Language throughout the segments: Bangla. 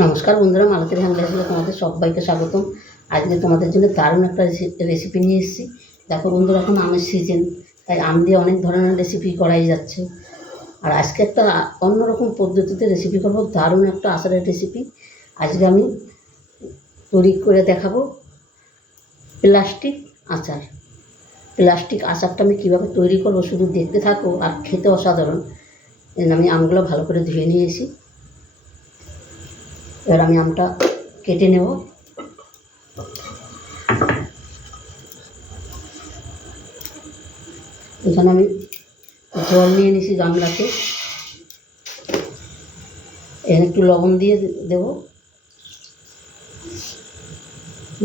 নমস্কার বন্ধুরা, মালতীর হ্যান্ডলাইফে তোমাদের সবাইকে স্বাগতম। আজকে তোমাদের জন্য দারুণ একটা রেসিপি নিয়ে এসেছি। দেখো বন্ধুরা, এখন আমের সিজন, তাই আম দিয়ে অনেক ধরনের রেসিপি করাই যাচ্ছে। আর আজকে একটা অন্যরকম পদ্ধতিতে রেসিপি করব, দারুণ একটা আচারের রেসিপি। আজকে আমি তৈরি করে দেখাবো প্লাস্টিক আচার। প্লাস্টিক আচারটা আমি কীভাবে তৈরি করবো শুধু দেখতে থাকো, আর খেতে অসাধারণ। আমি আমগুলো ভালো করে ধুয়ে নিয়েছি। এবার আমি আমটা কেটে নেব। এখানে আমি জল নিয়ে নিয়েছি গামলাতে, এখানে একটু লবণ দিয়ে দেব,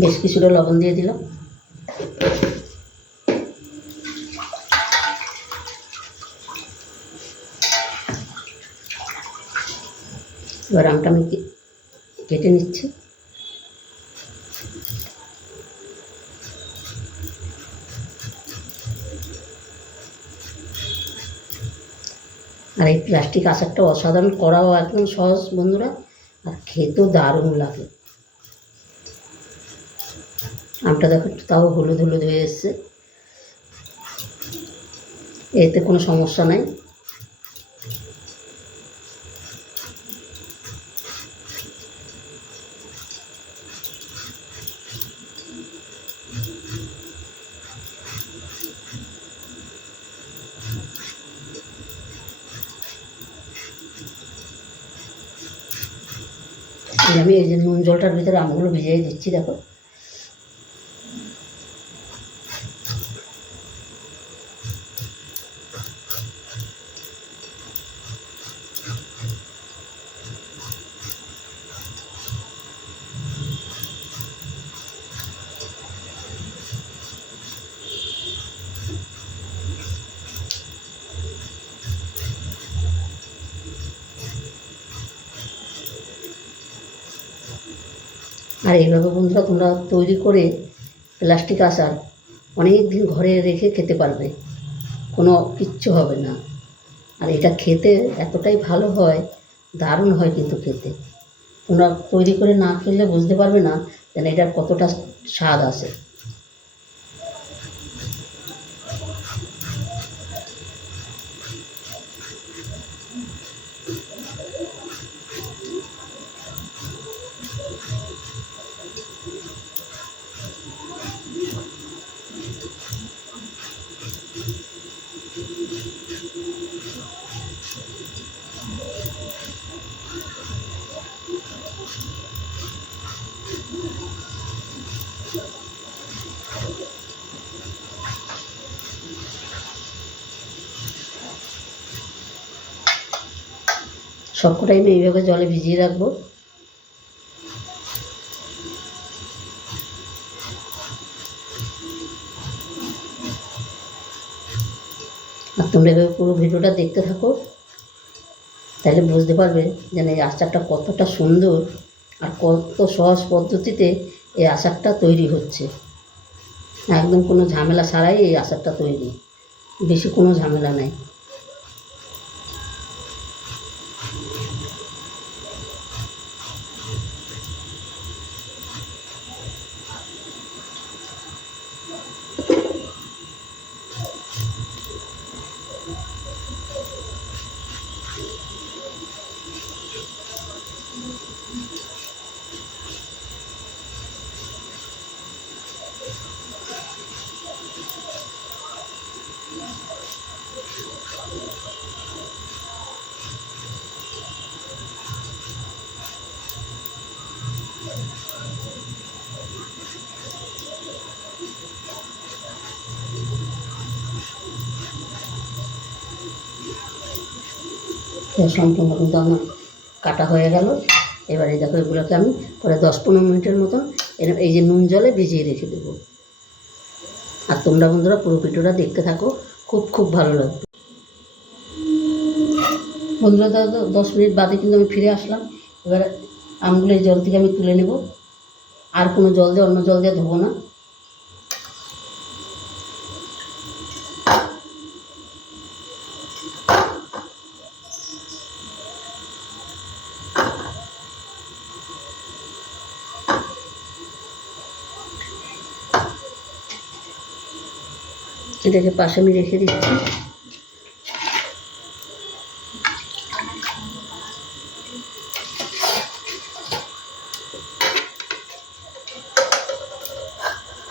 বেশ কিছুটা লবণ দিয়ে দিলাম। এবার আমটা আমি কেটে নিচ্ছি। আর এই প্লাস্টিক আচারটা অসাধারণ, করাও একদম সহজ বন্ধুরা, আর খেতেও দারুণ লাগে। আমটা দেখো তাও হলুদ হলুদ হয়ে এসছে, এতে কোনো সমস্যা নাই। আমি এই যে নুন জলটার ভিতরে আমগুলো ভিজিয়ে দিচ্ছি, দেখো। আর এইভাবে বন্ধুরা তোমরা তৈরি করে প্লাস্টিক আচার অনেক দিন ঘরে রেখে খেতে পারবে, কোনো কিচ্ছু হবে না। আর এটা খেতে এতটাই ভালো হয়, দারুণ হয় কিন্তু খেতে। তোমরা তৈরি করে না খেলে বুঝতে পারবে না যেন এটার কতটা স্বাদ আসে। সবকটাই আমি এইভাবে জলে ভিজিয়ে রাখবো। আর তোমরা এভাবে পুরো ভিডিওটা দেখতে থাকো, তাহলে বুঝতে পারবে যেন এই আচারটা কতটা সুন্দর আর কত সহজ পদ্ধতিতে এই আচারটা তৈরি হচ্ছে। একদম কোনো ঝামেলা ছাড়াই এই আচারটা তৈরি, বেশি কোনো ঝামেলা নাই। সম্পূর্ণ কিন্তু আমার কাটা হয়ে গেল। এবারে দেখো এগুলোকে আমি পরে 10-15 মিনিটের মতন এই যে নুন জলে ভিজিয়ে রেখে দেবো। আর তোমরা বন্ধুরা পুরো ভিডিওটা দেখতে থাকো, খুব খুব ভালো লাগবে। বন্ধুরা 10 মিনিট বাদে কিন্তু আমি ফিরে আসলাম। এবার আমগুলো এই জল থেকে আমি তুলে নেব, আর কোনো জল দিয়ে অন্য জল দিয়ে ধোবো না। এটাকে পাশে আমি রেখে দিচ্ছি।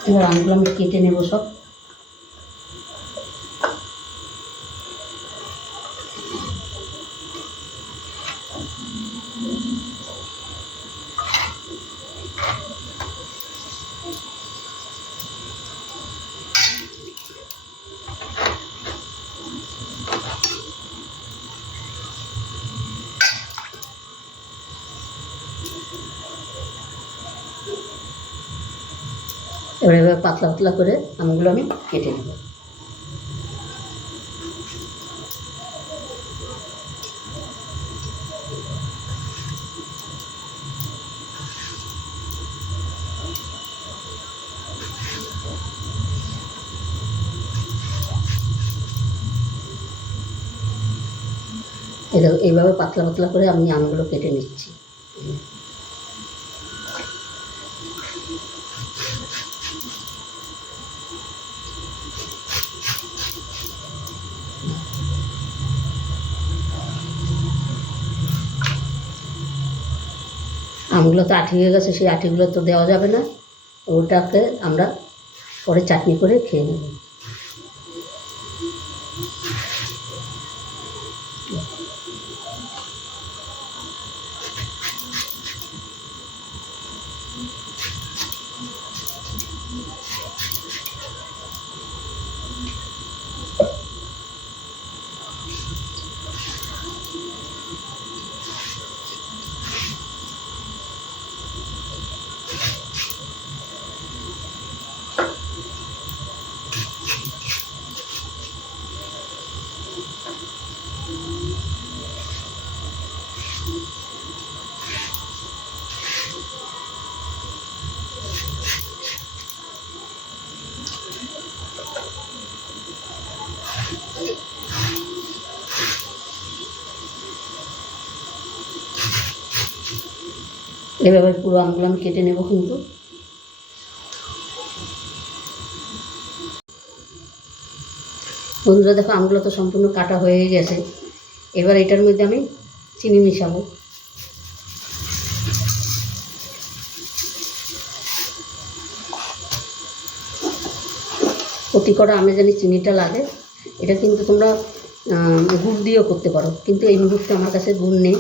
এবার আমগুলো আমি কেটে নেব সব। এবার পাতলা পাতলা করে আমগুলো আমি কেটে নেব। এইভাবে পাতলা পাতলা করে আমি আমগুলো কেটে নিচ্ছি। আমগুলো তো আঠি হয়ে গেছে, সেই আঠিগুলো তো দেওয়া যাবে না, ওটাকে আমরা পরে চাটনি করে খেয়ে নেব। এভাবে পুরো আমগুলো আমি কেটে নেব কিন্তু। বন্ধুরা দেখো, আমগুলো তো সম্পূর্ণ কাটা হয়ে গেছে। এবার এটার মধ্যে আমি চিনি মিশাবো। প্রতি কটা আমে জানি চিনিটা লাগে। এটা কিন্তু তোমরা গুড় দিয়েও করতে পারো, কিন্তু এই মুহূর্তে আমার কাছে গুড় নেই।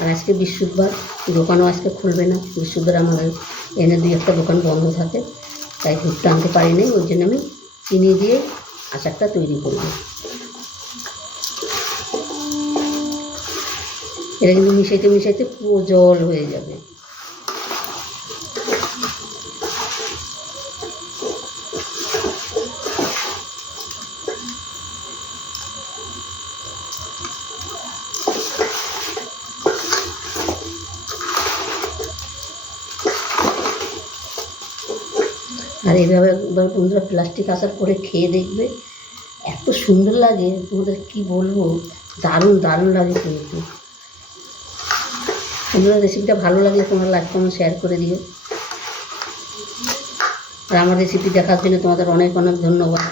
আর আজকে বৃহস্পতিবার, দোকানও আজকে খুলবে না। বৃহস্পতিবার আমাদের এনে 2-1টা দোকান বন্ধ থাকে, তাই গুড়টা আনতে পারি নাই। ওই জন্য আমি চিনি দিয়ে আচারটা তৈরি করব। এটা কিন্তু মিশাইতে মিশাইতে পুরো জল হয়ে যাবে। আর এইভাবে একবার বন্ধুরা প্লাস্টিক আচার করে খেয়ে দেখবে, এত সুন্দর লাগে, তোমাদের কি বলবো, দারুণ দারুণ লাগে কিন্তু। বন্ধুরা, রেসিপিটা ভালো লাগলে তোমরা লাইক কমেন্ট শেয়ার করে দিও। আর আমার রেসিপি দেখার জন্য তোমাদের অনেক অনেক ধন্যবাদ।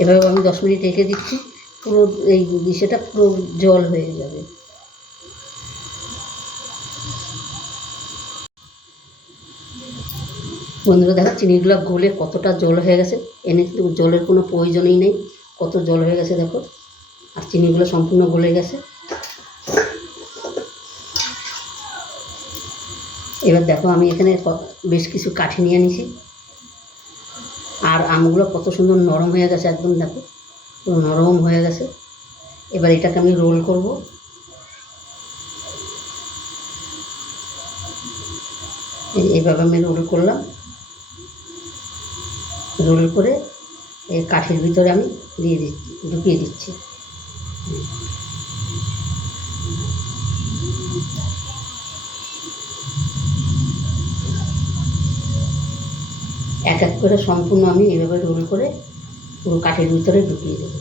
এভাবে আমি 10 মিনিট রেখে দিচ্ছি, পুরো এই সেটা পুরো জল হয়ে যাবে। বন্ধুরা দেখো, চিনিগুলো গলে কতটা জল হয়ে গেছে। এনে কিন্তু জলের কোনো প্রয়োজনই নেই, কত জল হয়ে গেছে দেখো। আর চিনিগুলো সম্পূর্ণ গলে গেছে। এবার দেখো, আমি এখানে বেশ কিছু কাঠি নিয়ে নিয়েছি। আর আমগুলো কত সুন্দর নরম হয়ে গেছে, একদম দেখো পুরো নরম হয়ে গেছে। এবার এটাকে আমি রোল করব। এইভাবে আমি রোল করলাম। রোল করে এই কাঠির ভিতরে আমি ঢুকিয়ে দিচ্ছি। এক এক করে সম্পূর্ণ আমি এভাবে রোল করে পুরো কাঠের ভিতরে ঢুকিয়ে দেবো।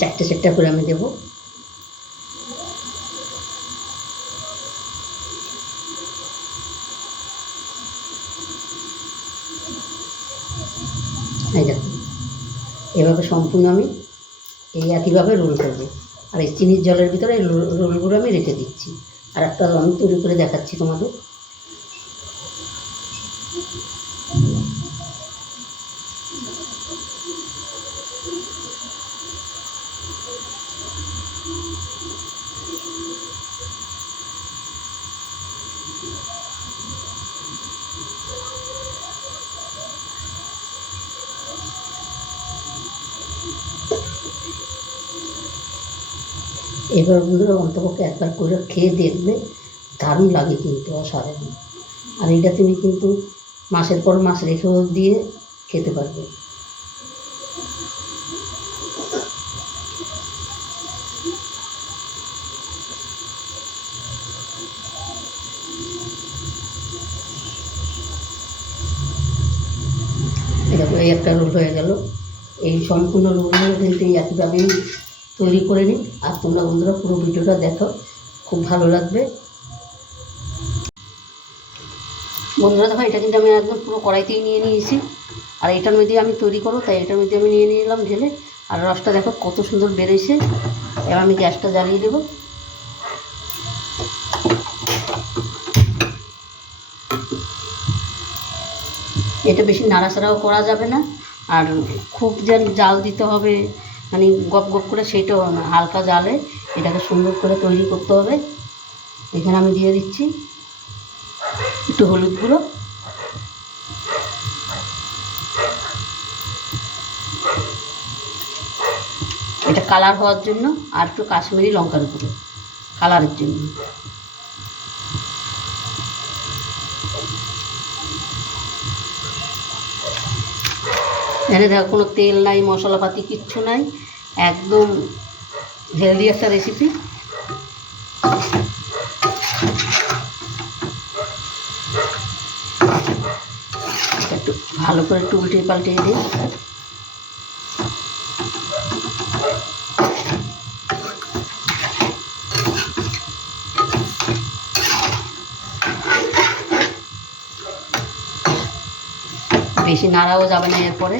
চারটে চারটে করে আমি দেবো। এই দেখো, এভাবে সম্পূর্ণ আমি এই একইভাবে রোল করবো। আর এই চিনির জলের ভিতরে এই রোলগুলো আমি রেখে দিচ্ছি। আর একটা আমি তৈরি করে দেখাচ্ছি তোমাদের। এবার বন্ধুরা অন্তপক্ষে একবার করে খেয়ে দেখবে, দারুণ লাগে কিন্তু, অসাধারণ। আর এটা তুমি কিন্তু মাসের পর মাস রেখেও দিয়ে খেতে পারবে। দেখো, এই একটা রোল হয়ে গেল। এই সম্পূর্ণ রোলগুলো কিন্তু একইভাবেই তৈরি করে নিই। আর তোমরা বন্ধুরা পুরো ভিডিওটা দেখো, খুব ভালো লাগবে। বন্ধুরা দেখো, এটা কিন্তু আমি একদম পুরো কড়াইতেই নিয়ে নিয়েছি। আর এটার মধ্যে আমি তৈরি করবো, তাই এটার মধ্যে আমি নিয়ে নিলাম ঢেলে। আর রসটা দেখো কত সুন্দর বেরোইছে। এবার আমি গ্যাসটা জ্বালিয়ে দেবো। এটা বেশি নাড়াচাড়াও করা যাবে না, আর খুব যে জাল দিতে হবে মানে গপ গপ করে, সেইটাও না। হালকা জালে এটাকে সুন্দর করে তৈরি করতে হবে। এখানে আমি দিয়ে দিচ্ছি একটু হলুদ গুঁড়ো, এটা কালার হওয়ার জন্য, আর একটু কাশ্মীরি লঙ্কার গুঁড়ো কালারের জন্য। এখানে দেখো কোনো তেল নাই, মশলাপাতি কিচ্ছু নাই, একদম হেলদি একটা রেসিপি। একটু ভালো করে একটু উল্টিয়ে পাল্টিয়ে দিই। বেশি নাড়াও যাবে না এরপরে।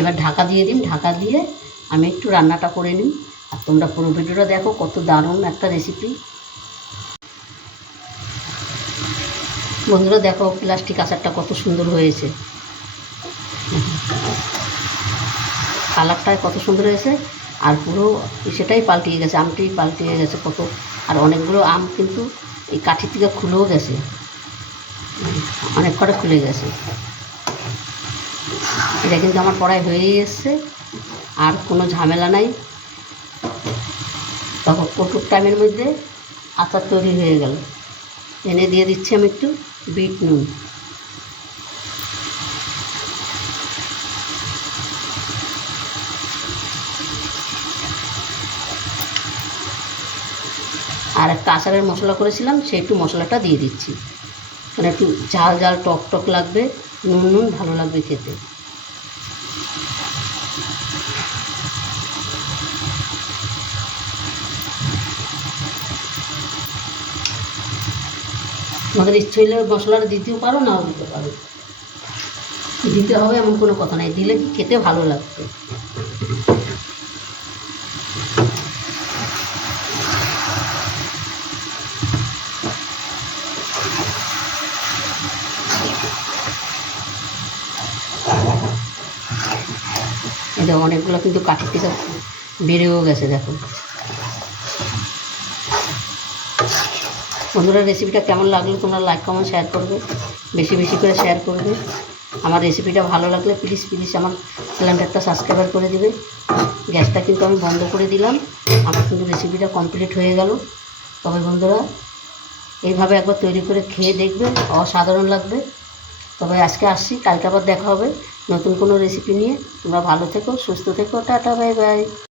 এবার ঢাকা দিয়ে দিন। ঢাকা দিয়ে আমি একটু রান্নাটা করে নিই। আর তোমরা পুরো ভিডিওটা দেখো, কত দারুণ একটা রেসিপি। বন্ধুরা দেখো, প্লাস্টিক আচারটা কত সুন্দর হয়েছে, কালারটাই কত সুন্দর হয়েছে। আর পুরো সেটাই পাল্টিয়ে গেছে, আমটাই পাল্টিয়ে গেছে কত। আর অনেকগুলো আম কিন্তু এই কাঠির থেকে খুলেও গেছে, অনেক কটা খুলে গেছে। এটা কিন্তু আমার কড়াই হয়েই এসছে, আর কোনো ঝামেলা নাই। তখন কটুক টাইমের মধ্যে আচার তৈরি হয়ে গেল। এনে দিয়ে দিচ্ছি আমি একটু বিট নুন। আর একটা আচারের মশলা করেছিলাম, সেই একটু মশলাটা দিয়ে দিচ্ছি। মানে একটু ঝাল ঝাল টক টক লাগবে, নুন নুন ভালো লাগবে খেতে। তোমাদের ইচ্ছে হলে মশলাটা দিতেও পারো, নাও দিতে পারো। দিতে হবে এমন কোনো কথা নাই, দিলে খেতে ভালো লাগবে। এটা অনেকগুলো কিন্তু কাঠির থেকে বেড়েও গেছে দেখো। বন্ধুরা রেসিপিটা কেমন লাগলো তোমরা লাইক কমেন্ট শেয়ার করবে, বেশি বেশি করে শেয়ার করবে। আমার রেসিপিটা ভালো লাগলে প্লিজ প্লিজ আমার চ্যানেলটা সাবস্ক্রাইব করে দেবে। গ্যাসটা কিন্তু আমি বন্ধ করে দিলাম, আমার কিন্তু রেসিপিটা কমপ্লিট হয়ে গেল। তবে বন্ধুরা এইভাবে একবার তৈরি করে খেয়ে দেখবে, অসাধারণ লাগবে। তবে আজকে আসছি, কালকে আবার দেখা হবে নতুন কোনো রেসিপি নিয়ে। তোমরা ভালো থেকো, সুস্থ থেকো, টাটা, বাই বাই।